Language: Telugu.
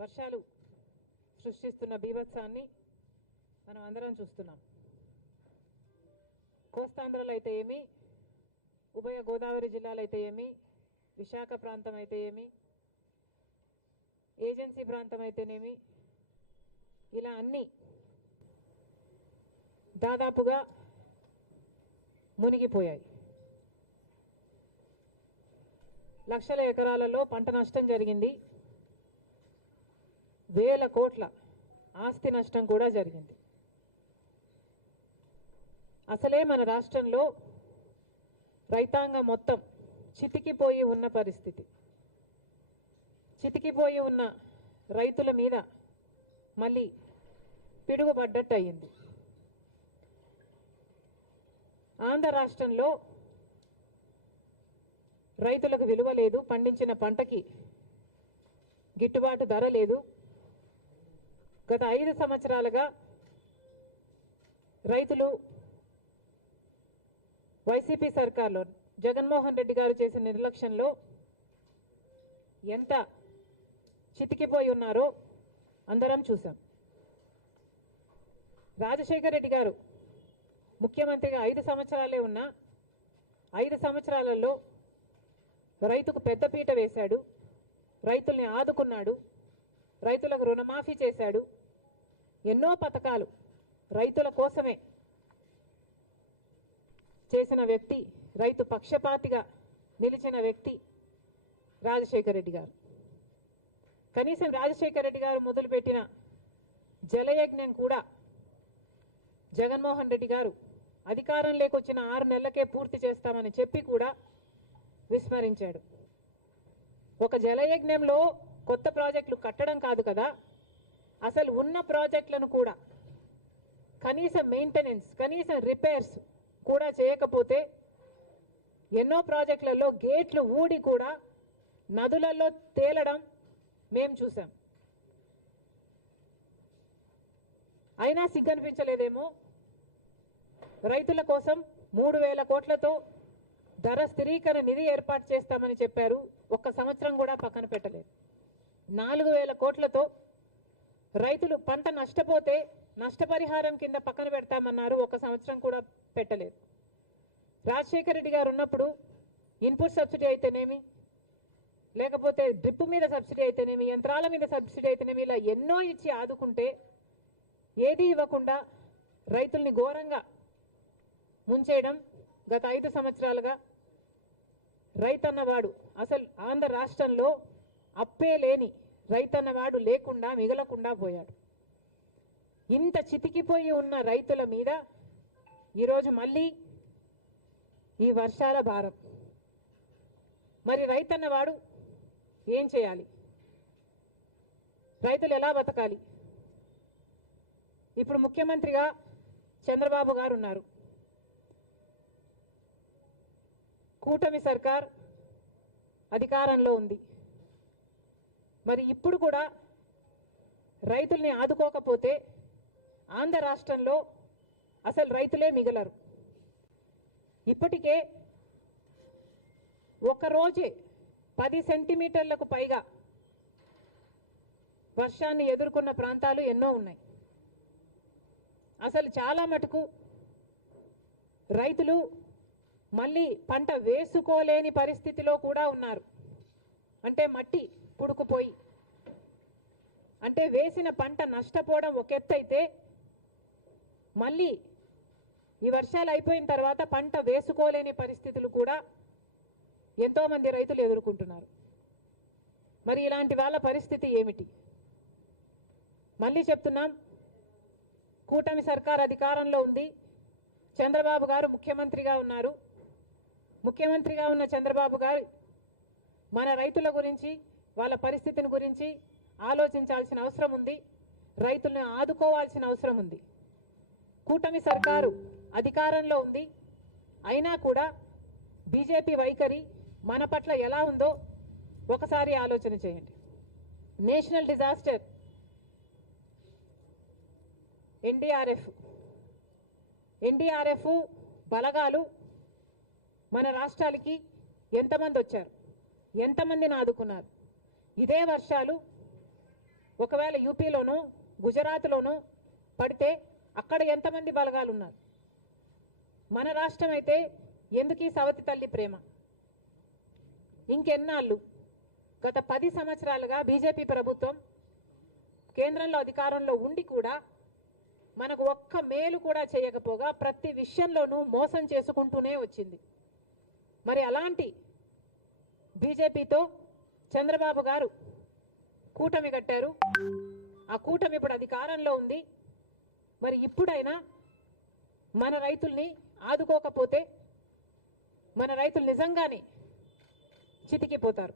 వర్షాలు సృష్టిస్తున్న బీభత్సాన్ని మనం అందరం చూస్తున్నాం. కోస్తాంధ్రలో అయితే ఏమి, ఉభయ గోదావరి జిల్లాలో అయితే ఏమి, విశాఖ ప్రాంతం అయితే ఏమి, ఏజెన్సీ ప్రాంతం అయితేనేమి, ఇలా అన్నీ దాదాపుగా మునిగిపోయాయి. లక్షల ఎకరాలలో పంట నష్టం జరిగింది. వేల కోట్ల ఆస్తి నష్టం కూడా జరిగింది. అసలే మన రాష్ట్రంలో రైతాంగం మొత్తం చితికిపోయి ఉన్న పరిస్థితి. చితికిపోయి ఉన్న రైతుల మీద మళ్ళీ పిడుగుపడ్డట్టు అయింది. ఆంధ్ర రాష్ట్రంలో రైతులకు విలువ లేదు, పండించిన పంటకి గిట్టుబాటు ధర లేదు. గత 5 సంవత్సరాలుగా రైతులు వైసీపీ సర్కార్లో జగన్మోహన్ రెడ్డి గారు చేసిన నిర్లక్ష్యంలో ఎంత చితికిపోయి ఉన్నారో అందరం చూసాం. రాజశేఖర రెడ్డి గారు ముఖ్యమంత్రిగా 5 సంవత్సరాలే ఉన్నా 5 సంవత్సరాలలో రైతుకు పెద్దపీట వేశాడు, రైతుల్ని ఆదుకున్నాడు, రైతులకు రుణమాఫీ చేశాడు. ఎన్నో పథకాలు రైతుల కోసమే చేసిన వ్యక్తి, రైతు పక్షపాతిగా నిలిచిన వ్యక్తి రాజశేఖర రెడ్డి గారు. కనీసం రాజశేఖర రెడ్డి గారు మొదలుపెట్టిన జలయజ్ఞం కూడా జగన్మోహన్ రెడ్డి గారు అధికారంలోకి వచ్చిన 6 నెలలకే పూర్తి చేస్తామని చెప్పి కూడా విస్మరించాడు. ఒక జలయజ్ఞంలో కొత్త ప్రాజెక్టులు కట్టడం కాదు కదా, అసలు ఉన్న ప్రాజెక్టులను కూడా కనీసం మెయింటెనెన్స్, కనీసం రిపేర్స్ కూడా చేయకపోతే ఎన్నో ప్రాజెక్టులలో గేట్లు ఊడి కూడా నదులలో తేలడం మేము చూసాం. అయినా సిగ్గనిపించలేదేమో. రైతుల కోసం 3,000 కోట్లతో ధర స్థిరీకరణ నిధి ఏర్పాటు చేస్తామని చెప్పారు. 1 సంవత్సరం కూడా పక్కన పెట్టలేదు. 4,000 కోట్లతో రైతులు పంట నష్టపోతే నష్టపరిహారం కింద పక్కన పెడతామన్నారు. 1 సంవత్సరం కూడా పెట్టలేదు. రాజశేఖర రెడ్డి గారు ఉన్నప్పుడు ఇన్పుట్ సబ్సిడీ అయితేనేమి, లేకపోతే డ్రిప్ మీద సబ్సిడీ అయితేనేమి, యంత్రాల మీద సబ్సిడీ అయితేనేమి, ఇలా ఎన్నో ఇచ్చి ఆదుకుంటే ఏది ఇవ్వకుండా రైతుల్ని ఘోరంగా ముంచేయడం గత 5 సంవత్సరాలుగా. రైతన్నవాడు అసలు ఆంధ్ర రాష్ట్రంలో అప్పే లేని రైతన్నవాడు లేకుండా మిగలకుండా పోయాడు. ఇంత చితికిపోయి ఉన్న రైతుల మీద ఈరోజు మళ్ళీ ఈ వర్షాల భారం. మరి రైతన్నవాడు ఏం చేయాలి? రైతులు ఎలా బతకాలి? ఇప్పుడు ముఖ్యమంత్రిగా చంద్రబాబు గారు ఉన్నారు. కూటమి సర్కార్ అధికారంలో ఉంది. మరి ఇప్పుడు కూడా రైతుల్ని ఆదుకోకపోతే ఆంధ్ర రాష్ట్రంలో అసలు రైతులే మిగలరు. ఇప్పటికే ఒకరోజే 10 సెంటీమీటర్లకు పైగా వర్షాన్ని ఎదుర్కొన్న ప్రాంతాలు ఎన్నో ఉన్నాయి. అసలు చాలా మటుకు రైతులు మళ్ళీ పంట వేసుకోలేని పరిస్థితిలో కూడా ఉన్నారు. అంటే మట్టి పుడుకుపోయి, అంటే వేసిన పంట నష్టపోవడం ఒక ఎత్తు అయితే, మళ్ళీ ఈ వర్షాలు అయిపోయిన తర్వాత పంట వేసుకోలేని పరిస్థితులు కూడా ఎంతోమంది రైతులు ఎదుర్కొంటున్నారు. మరి ఇలాంటి వాళ్ళ పరిస్థితి ఏమిటి? మళ్ళీ చెప్తున్నాం, కూటమి సర్కార్ అధికారంలో ఉంది. చంద్రబాబు గారు ముఖ్యమంత్రిగా ఉన్నారు. ముఖ్యమంత్రిగా ఉన్న చంద్రబాబు గారు మన రైతుల గురించి, వాళ్ళ పరిస్థితిని గురించి ఆలోచించాల్సిన అవసరం ఉంది. రైతులను ఆదుకోవాల్సిన అవసరం ఉంది. కూటమి సర్కారు అధికారంలో ఉంది. అయినా కూడా బీజేపీ వైఖరి మన పట్ల ఎలా ఉందో ఒకసారి ఆలోచన చేయండి. నేషనల్ డిజాస్టర్ ఎన్డీఆర్ఎఫ్ బలగాలు మన రాష్ట్రాలకి ఎంతమంది వచ్చారు, ఎంతమందిని ఆదుకున్నారు? ఇదే వర్షాలు ఒకవేళ యూపీలోనూ గుజరాత్లోనూ పడితే అక్కడ ఎంతమంది బలగాలు ఉన్నారు? మన రాష్ట్రం అయితే ఎందుకు ఈ సవతి తల్లి ప్రేమ? ఇంకెన్నాళ్ళు? గత 10 సంవత్సరాలుగా బీజేపీ ప్రభుత్వం కేంద్రంలో అధికారంలో ఉండి కూడా మనకు ఒక్క మేలు కూడా చేయకపోగా ప్రతి విషయంలోనూ మోసం చేసుకుంటూనే వచ్చింది. మరి అలాంటి బీజేపీతో చంద్రబాబు గారు కూటమి కట్టారు. ఆ కూటమి ఇప్పుడు అధికారంలో ఉంది. మరి ఇప్పుడైనా మన రైతుల్ని ఆదుకోకపోతే మన రైతులు నిజంగానే చితికిపోతారు.